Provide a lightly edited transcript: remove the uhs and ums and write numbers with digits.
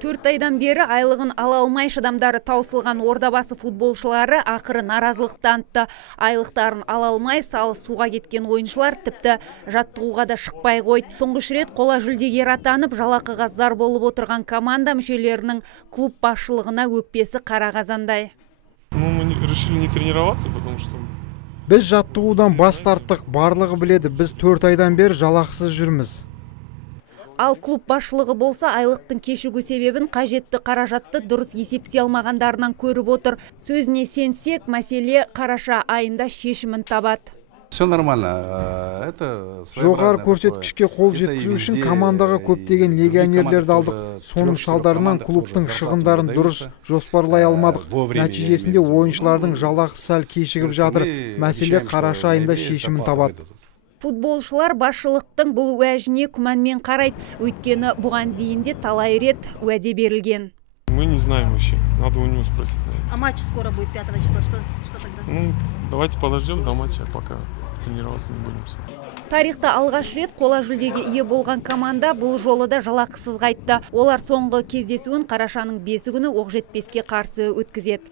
4 айдан бері айлығын ала алмай шыдамдары таусылған Ордабасы футболшылары ақыры наразылық танытты. Айлықтарын ала алмай салы суға кеткен ойыншылар тіпті жаттығуға да шықпай қойды. Тұңғыш рет қола жүлдегер атанып, жалақыға зар болып отырған команда мүшелерінің клуб басшылығына өкпесі қара қазандай. Мы решили не тренироваться, потому что біз жаттығудан бас тарттық, барлығы біледі, біз 4 айдан бері жалақысыз жүрміз. Ал клуб басшылығы болса айлықтың кешігу себебін қажетті қаражатты дұрыс есептей алмағандарынан көріп отыр. Сөзіне сенсек, мәселе қараша айында шешімін табады. Все нормально. Жоғары көрсеткішке қол жеткізу үшін командаға көптеген легионерлерді алдық. Соның салдарынан клубтың шығындарын дұрыс жоспарлай алмадық. Нәтижесінде ойыншылардың жалақысы сәл кешігіп жатыр. Мәселе қараша айында шешімін табады. Футболшылар басшылықтың бұл уәжіне күмәнмен қарайды, өйткені бұған дейінде талай рет уәде берілген. Мы не знаем вообще, надо у него спросить. А матч скоро будет 5 числа, что тогда? Ну, давайте подождем до матча, пока тренироваться не будем. Тарихта алғаш рет қола жүлдеге ие болған команда бұл жолы да жалақысыз қайтты. Олар соңғы кездесуін қарашаның 5 күні Оқжетпеске қарсы өткізеді.